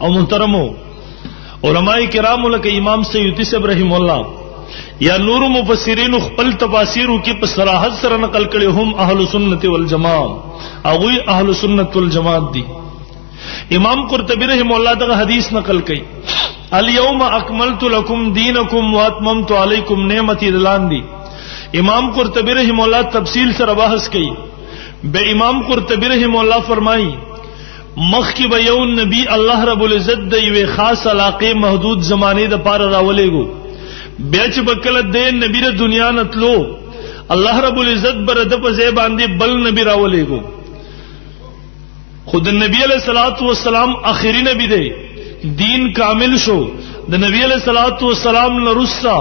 او محترمو علماء کرام لکه امام سیوطی صاحب رحم الله یا نور مفسرین خپل تفاسیر کی په صراحت سره نقل کړي هم اهل سنت والجماعت او وی اهل سنت والجماعت دي. امام قرطبی رحم الله دغه حدیث نقل کړي الیوم اکملت لکم دینکم واتممت علیکم نعمتی دلان دی. امام قرطبی رحم الله تفصیل سره بحث کړي به امام قرطبی رحم الله فرمایي مخ کی به یو نبی الله رب العزت د یو خاص علاقه محدود زمانه د پار راولېګو بیا چې بکله د نبی د دنیا نتلو الله رب العزت برد په ځای باندې بل نبی راولېګو. خود نبی علیہ الصلوۃ والسلام اخری نبی دی دین کامل شو د نبی علیہ الصلوۃ والسلام نرسا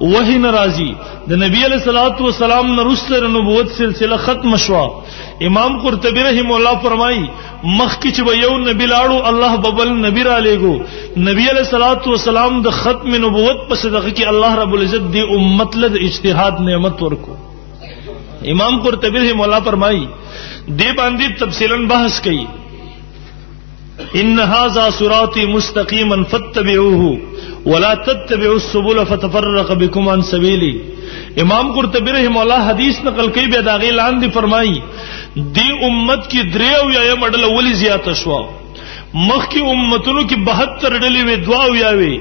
وحی ناراضی د نبی علیہ الصلوۃ والسلام نرسا نبوت سلسله ختم شوا. امام قرطبی رحم الله فرمای مخ کی چې یو نبی لاړو الله ببل نبی را لېګو نبی علیہ الصلوۃ والسلام د ختم نبوت په صدقه کې الله رب العزت دی امت له اجتهاد نعمت ورکو. امام قرطبی رحم الله فرمای دی باندې تفصیلا بحث کړي ان هذا صراطي مستقيما فاتبعوه ولا تتبعوا السبل فتفرق بكم عن سبيلي. امام قرطبی رحم الله حدیث نقل کوي بیا دا غی لاندې فرمایي دی امت کی دریو یا مډل ولی زیات شوا مخ کی امتونو کی 72 ډلې وی دعا ویاوي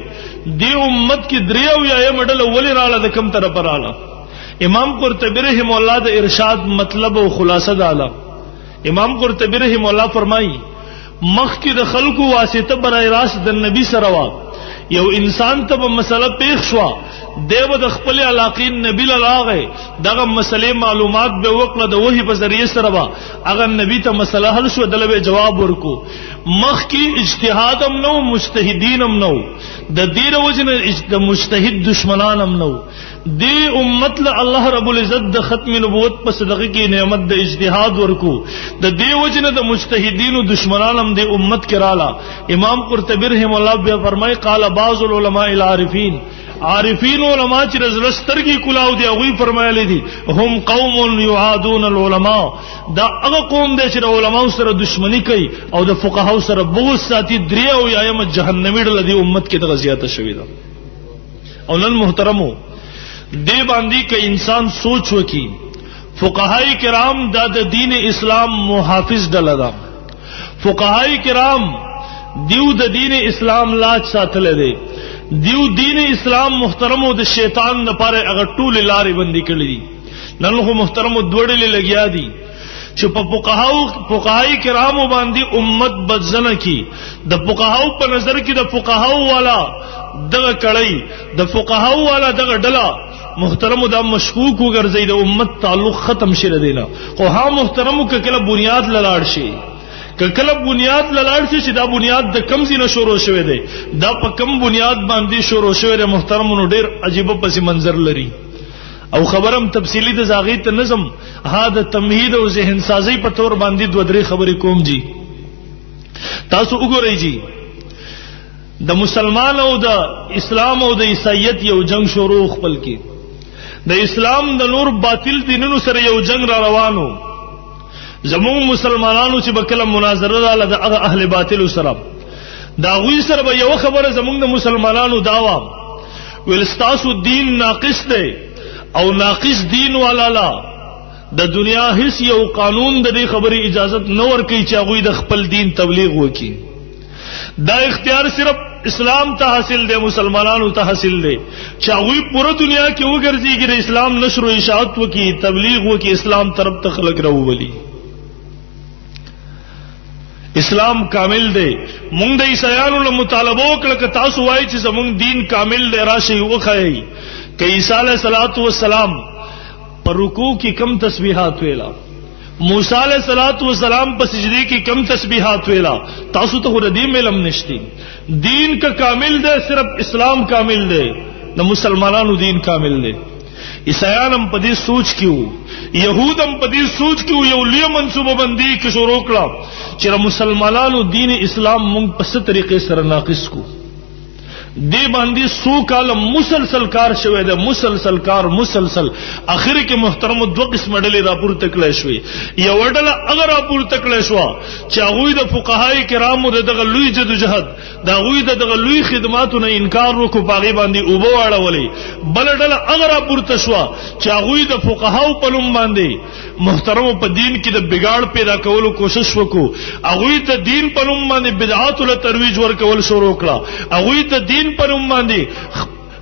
دی امت کی دریو یا مډل ولی رااله د کم طرف رااله. امام قرطبی رحم الله د ارشاد مطلب او خلاصه داله. امام قرطبی رحم الله فرمایي مخ کی د خلقو واسطه برای راست د نبی سره وا یو انسان ته مسله پیښ شو دیو د خپل علاقې نبی لاغه دغه مسلې معلومات به وکړه د وحی په ذریعہ سره وا اگر نبی ته مسله حل شو دلته جواب ورکو. مخ کی اجتهاد هم نو مجتهدین هم نو د دې وجنه د مجتهد دشمنان هم نو دی امت له الله رب العزت د ختم نبوت په صدقه کې نعمت د اجتهاد ورکو د دې وجنه د مجتهدین او دشمنان هم د امت کې رااله. امام قرطبی رحم الله بیا فرمای قال بعض العلماء العارفین عارفین علماء چې رزلسترګي کلاو دی هغه فرمایلی دي هم قوم يعادون العلماء دا هغه قوم دی چې علماء سره دشمنی کوي او د فقهاو سره بغض ساتي درې او یایم جهنمی ډله دی امت کې د غزیات شوی دا. او نن محترمو دی باندې که انسان سوچ وکي فقهای کرام دا د دین اسلام محافظ ډله ده. فقهای کرام دیو د دین اسلام لاج ساتل دي دیو دین اسلام محترمو د شیطان لپاره هغه ټول لارې بندي کړې دي. نن خو محترمو دوړلې لګیا دي چې په فقهای کرامو باندې امت بدزنه کی د فقهاو په نظر کې د فقهاو والا دغه کړی د فقهاو والا دغه ډله محترمو دا مشکوک وګرځي د امت تعلق ختم شره دینا. خو ها محترمو کله بنیاد لاړ شي کله بنیاد لاړ شي چې دا بنیاد د کم زینه شروع شوه دی دا په کم بنیاد باندې شروع شوه دی محترمو ډیر عجیب پس منظر لري. او خبرم تفصیلی د زاغی ته نظم ها د تمهید او ذهن سازی په تور باندې دوه درې خبرې کوم جی. تاسو وګورئ جی د مسلمان او د اسلام او د عیسایت یو جنگ شروع خپل کی د اسلام د نور باطل دینونو سره یو جنگ را روانو. زمون مسلمانانو چې بکله مناظره رااله د اهل باطل سره دا غوی سره به یو خبره زمون د مسلمانانو داوا ولستاسو دین ناقص دی او ناقص دین والا لا د دنیا هیڅ یو قانون د دې خبرې اجازت نه ورکوي چې غوی د خپل دین تبلیغ وکړي. دا اختیار صرف اسلام ته حاصل دی مسلمانانو ته حاصل دی چې غوی پوره دنیا کې وګرځي چې اسلام نشر او اشاعت وکړي تبلیغ وکړي اسلام طرف ته خلق راوولي. اسلام کامل دی. مونږ د عیسایانو له مطالبه وکړه چې تاسو وایي چې زمونږ دین کامل دی راشي وخایي کہ عیسی علیہ الصلوۃ والسلام پر رکوع کی کم تسبیحات ویلا موسی علیہ الصلوۃ والسلام پر سجدے کی کم تسبیحات ویلا تاسو ته ردی علم نشتی. دین کا کامل دے صرف اسلام کامل دے نہ مسلمانانو دین کامل دے. عیسایانم په دې سوچ کیو یهودم په دې سوچ کیو یو لوی منصوبه بندي کې شروع کړه چې مسلمانانو دین اسلام مونږ په څه طریقې سره ناقص کو دی باندې سو کال مسلسل کار شوی دی، مسلسل کار مسلسل. اخر کې محترم دو قسم ډلې راپورته کړې شوې. یو ډله هغه راپورته کړې شو چې هغوی د فقهای کرامو دغه لوی جدوجهد د هغوی دغه لوی خدماتو نه انکار وکړو، په هغې باندې اوبه واړولې. بله ډله هغه راپورته شوه چې هغوی د فقهاو په نوم باندې محترمو په دین کې د بګاړ پیدا کولو کوشش وکړو، هغوی ته دین په نوم باندې بدعاتو له ترویج ورکول شروع کړه، هغوی ته دین په نوم باندې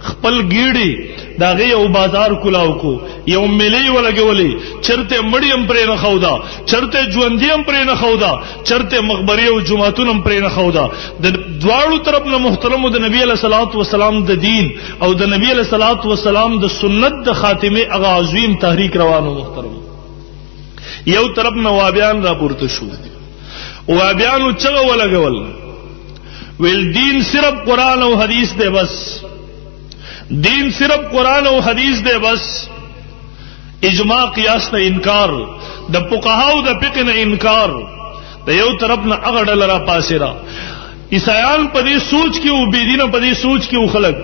خپل ګیړي د هغې یو بازار کولاو کو، یو میلې ولګولې، چرته مړي هم پرې نه ښوده، چرته ژوندي هم پرې نه ښوده، چرته مقبرې او جوماتونه هم پرې نه ښوده. د دواړو طرف نه محترمو د نبي علیه صلات وسلام د دین او د نبي علیه صلات وسلام د سنت د خاتمې هغه عظیم تحریک روانو. محترم یو طرف نه وابیان راپورته شو، وابیانو چغه ولګول، ویل دین صرف قرآن او حدیث دے، بس دین صرف قرآن او حدیث دے، بس اجماع قیاس نه انکار، د فقهاو د فقه نه انکار. د یو طرف نه هغه ډله را پاسې را عیسایان په دې سوچ کې او بېدینه په دې سوچ کې او خلک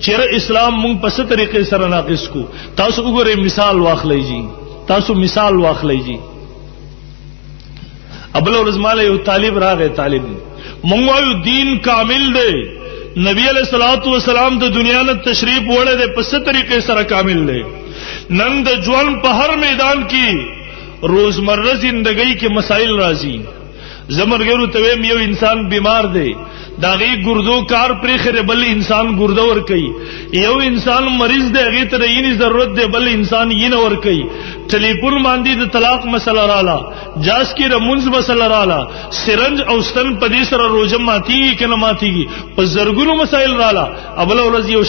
چېرې اسلام مونږ په څه طریقې سره ناقص کو. تاسو وګورئ مثال واخلئ جی، تاسو مثال واخلئ جی. ابله ورځ ماله یو طالب راغی، طالب مونږ وایو دین کامل دی، نبی علیہ الصلوۃ والسلام د دنیا نه تشریف وړی دی، په څه طریقې سره کامل دی. نن د ژوند په هر میدان کې روزمره زندګۍ کې مسائل راځي. زمرګرو ته ویم یو انسان بیمار دی، د هغې ګردو کار پرېښی دی، بل انسان ګرده ورکوي. یو انسان مریض دی، هغې ته د ینې ضرورت دی، بل انسان ینه ورکوي. ټلیفون باندې د طلاق مسله راله، جاس کې د منځ مسله راله، سرنج او ستن په دې سره روژه ماتېږي که نه ماتېږي، په زرګونو مسایل راله. بله ورځ یو